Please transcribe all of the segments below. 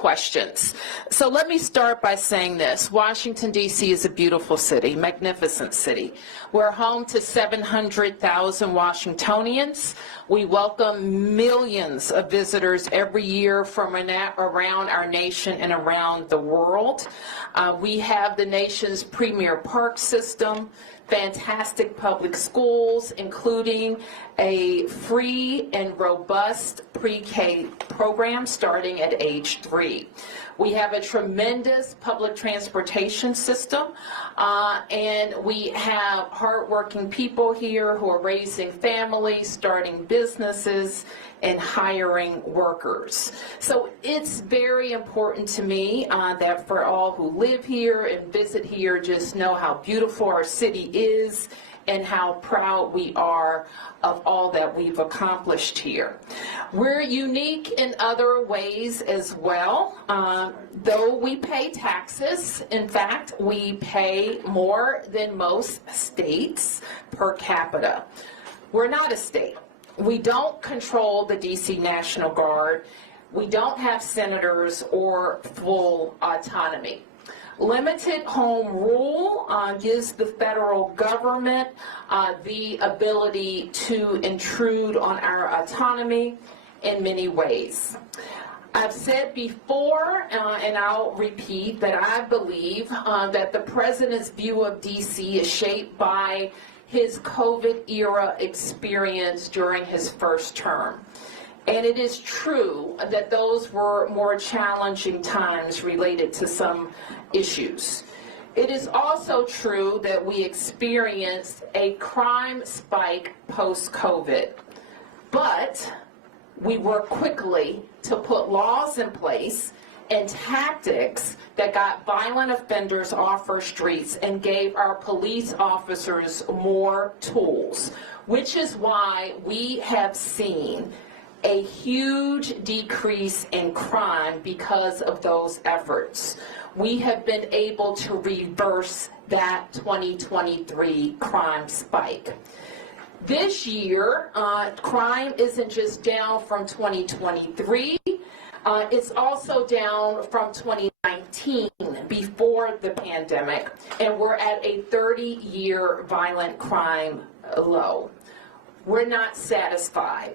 questions. So let me start by saying this. Washington, D.C. is a beautiful city, magnificent city. We're home to 700,000 Washingtonians. We welcome millions of visitors every year from around our nation and around the world. We have the nation's premier park system, fantastic public schools, including a free and robust pre-K program starting at age 3. We have a tremendous public transportation system, and we have hardworking people here who are raising families, starting businesses, and hiring workers. So it's very important to me that for all who live here and visit here, just know how beautiful our city is and how proud we are of all that we've accomplished here. We're unique in other ways as well. Though we pay taxes, in fact, we pay more than most states per capita. We're not a state. We don't control the D.C. National Guard. We don't have senators or full autonomy. Limited home rule gives the federal government the ability to intrude on our autonomy in many ways. I've said before, and I'll repeat, that I believe that the president's view of D.C. is shaped by his COVID-era experience during his first term. And it is true that those were more challenging times related to some issues. It is also true that we experienced a crime spike post-COVID, but we worked quickly to put laws in place and tactics that got violent offenders off our streets and gave our police officers more tools, which is why we have seen a huge decrease in crime because of those efforts. We have been able to reverse that 2023 crime spike. This year, crime isn't just down from 2023, it's also down from 2019, before the pandemic, and we're at a 30-year violent crime low. We're not satisfied.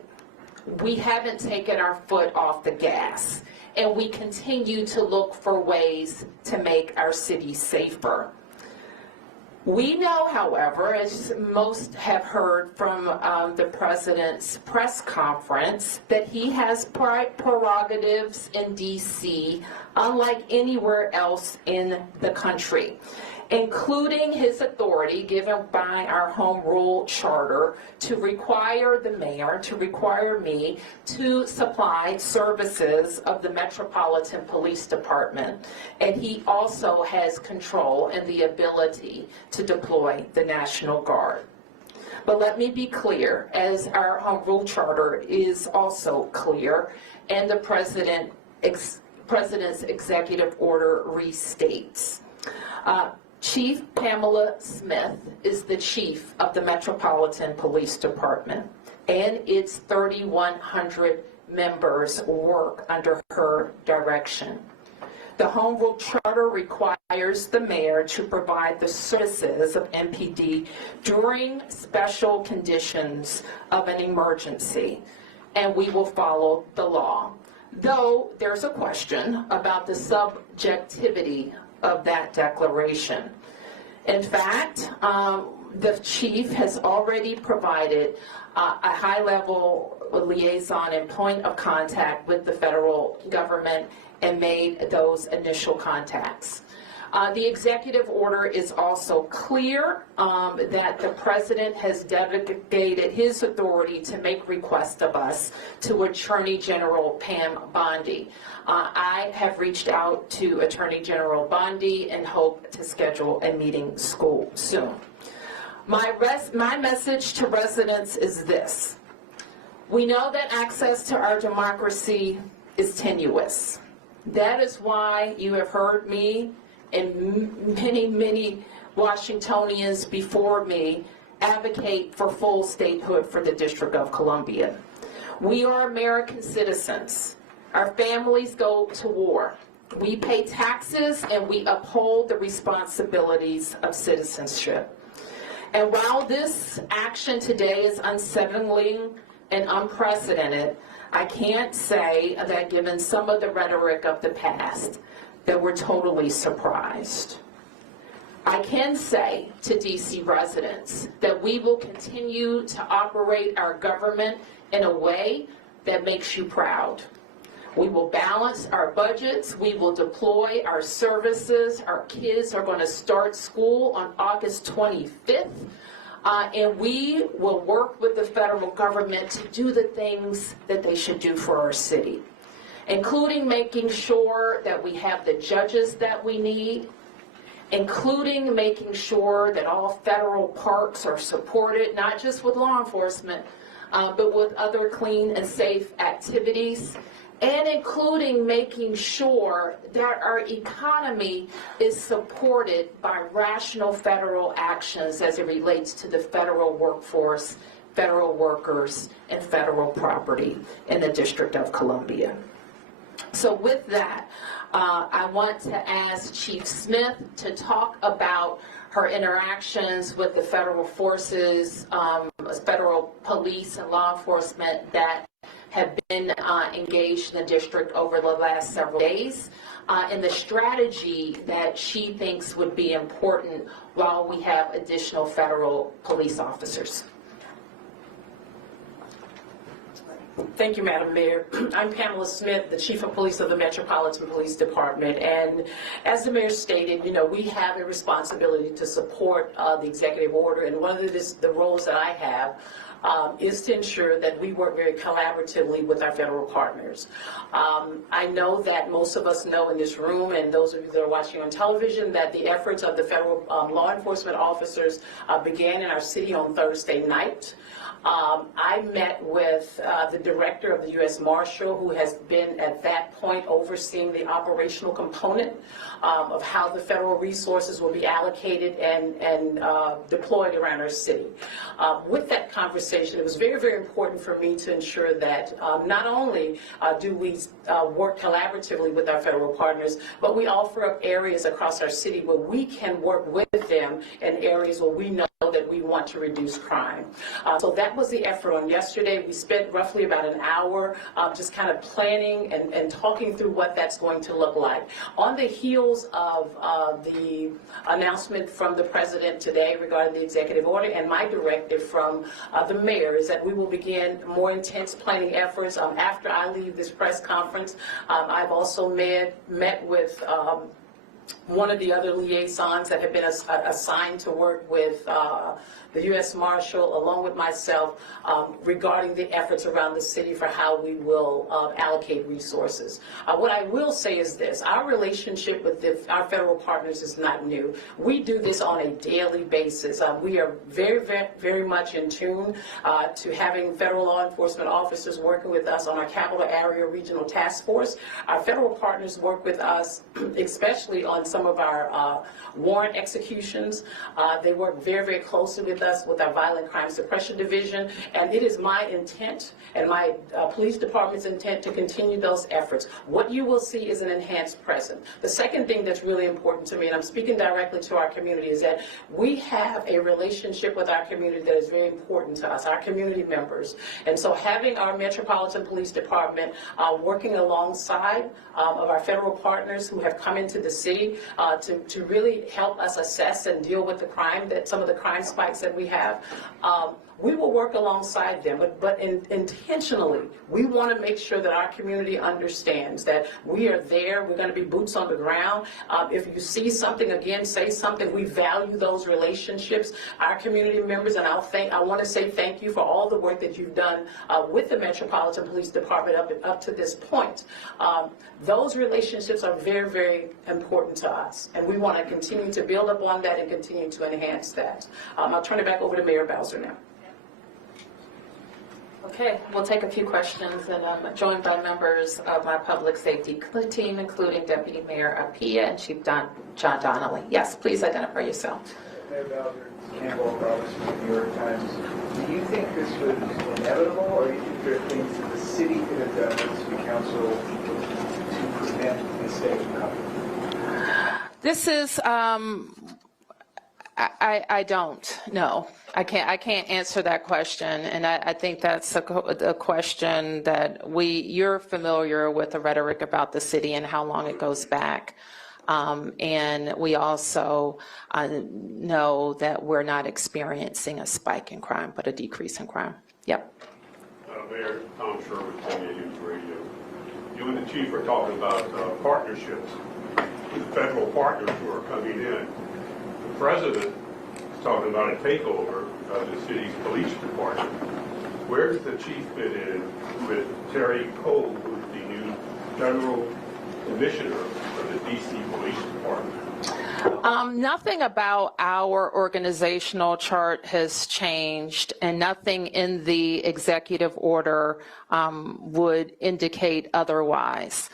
We haven't taken our foot off the gas, and we continue to look for ways to make our city safer. We know, however, as most have heard from the president's press conference, that he has prerogatives in D.C. unlike anywhere else in the country, including his authority given by our home rule charter to require the mayor, to require me, to supply services of the Metropolitan Police Department. And he also has control and the ability to deploy the National Guard. But let me be clear, as our home rule charter is also clear, and the president's executive order restates. Chief Pamela Smith is the chief of the Metropolitan Police Department, and its 3,100 members work under her direction. The Home Rule Charter requires the mayor to provide the services of MPD during special conditions of an emergency, and we will follow the law. Though there's a question about the subjectivity of that declaration. In fact, the chief has already provided a high-level liaison and point of contact with the federal government and made those initial contacts. The executive order is also clear that the president has delegated his authority to make requests of us to Attorney General Pam Bondi. I have reached out to Attorney General Bondi and hope to schedule a meeting soon. My message to residents is this. We know that access to our democracy is tenuous. That is why you have heard me and many Washingtonians before me advocate for full statehood for the District of Columbia. We are American citizens. Our families go to war. We pay taxes and we uphold the responsibilities of citizenship. And while this action today is unsettling and unprecedented, I can't say that given some of the rhetoric of the past, that we're totally surprised. I can say to DC residents that we will continue to operate our government in a way that makes you proud. We will balance our budgets. We will deploy our services. Our kids are going to start school on August 25th. And we will work with the federal government to do the things that they should do for our city, including making sure that we have the judges that we need, including making sure that all federal parks are supported, not just with law enforcement, but with other clean and safe activities, and including making sure that our economy is supported by rational federal actions as it relates to the federal workforce, federal workers, and federal property in the District of Columbia. So with that, I want to ask Chief Smith to talk about her interactions with the federal forces, federal police and law enforcement that have been engaged in the district over the last several days, and the strategy that she thinks would be important while we have additional federal police officers. Thank you, Madam Mayor. I'm Pamela Smith, the Chief of Police of the Metropolitan Police Department, and as the Mayor stated, we have a responsibility to support the executive order, and one of the roles that I have is to ensure that we work very collaboratively with our federal partners. I know that most of us know in this room, and those of you that are watching on television, that the efforts of the federal law enforcement officers began in our city on Thursday night. I met with the director of the U.S. Marshal, who has been at that point overseeing the operational component of how the federal resources will be allocated and deployed around our city. With that conversation, it was very, very important for me to ensure that not only do we work collaboratively with our federal partners, but we offer up areas across our city where we can work with them in areas where we know that we want to reduce crime. So that was the effort on yesterday. We spent roughly about an hour just kind of planning and talking through what that's going to look like. On the heels of the announcement from the President today regarding the executive order and my directive from the Mayor is that we will begin more intense planning efforts after I leave this press conference. I've also met with one of the other liaisons that have been assigned to work with the U.S. Marshal, along with myself, regarding the efforts around the city for how we will allocate resources. What I will say is this: our relationship with our federal partners is not new. We do this on a daily basis. We are very, very, very much in tune to having federal law enforcement officers working with us on our Capital Area Regional Task Force. Our federal partners work with us, especially on some of our warrant executions. They work very, very closely with us with our Violent Crime Suppression Division, and it is my intent and my police department's intent to continue those efforts. What you will see is an enhanced presence. The second thing that's really important to me, and I'm speaking directly to our community, is that we have a relationship with our community that is very important to us, our community members. And so having our Metropolitan Police Department working alongside of our federal partners who have come into the city to really help us assess and deal with the crime, that some of the crime spikes that we have, we will work alongside them, but intentionally, we want to make sure that our community understands that we are there. We're going to be boots on the ground. If you see something, again, say something. We value those relationships. Our community members, and I want to say thank you for all the work that you've done with the Metropolitan Police Department up to this point. Those relationships are very, very important to us, and we want to continue to build upon that and continue to enhance that. I'll turn it back over to Mayor Bowser now. Okay, we'll take a few questions, and I'm joined by members of my public safety team, including Deputy Mayor Apia and Chief John Donnelly. Yes, please identify yourself. Mayor Bowser, Campbell Robinson of the New York Times. Do you think this was inevitable, or do you think there are things that the city could have done as city council to prevent this day from coming? This is, I don't know. I can't answer that question, and I think that's a question that you're familiar with the rhetoric about the city and how long it goes back. And we also know that we're not experiencing a spike in crime, but a decrease in crime. Yep. Mayor Tom Sherwood, 28 News Radio. You and the chief are talking about partnerships with federal partners who are coming in. The president is talking about a takeover of the city's police department. Where does the chief fit in with Terry Cole, who's the new general commissioner of the D.C. Police Department? Nothing about our organizational chart has changed, and nothing in the executive order would indicate otherwise.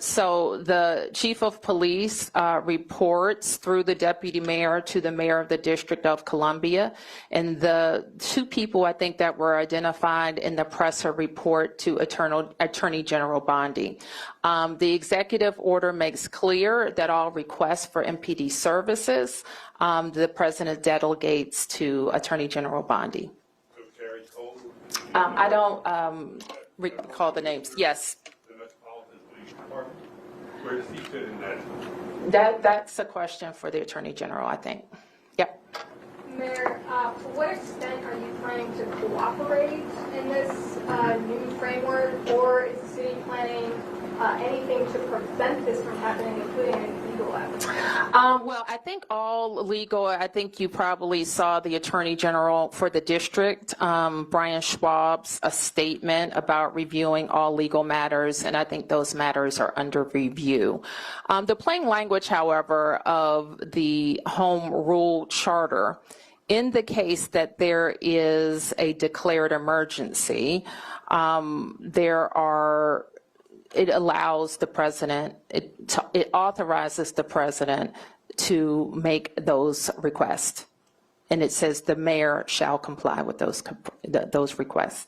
So the chief of police reports through the deputy mayor to the mayor of the District of Columbia, and the two people I think that were identified in the presser report to Attorney General Bondi. The executive order makes clear that all requests for MPD services, the president delegates to Attorney General Bondi. So Terry Cole? I don't recall the names. Yes. The Metropolitan Police Department? Where does he fit in that? That's a question for the Attorney General, I think. Yep. Mayor, to what extent are you planning to cooperate in this new framework, or is the city planning anything to prevent this from happening, including any legal action? Well, I think all legal, I think you probably saw the Attorney General for the district, Brian Schwab's a statement about reviewing all legal matters, and I think those matters are under review. The plain language, however, of the Home Rule Charter indicates that there is a declared emergency. It allows the president, it authorizes the president to make those requests. And it says the mayor shall comply with those requests.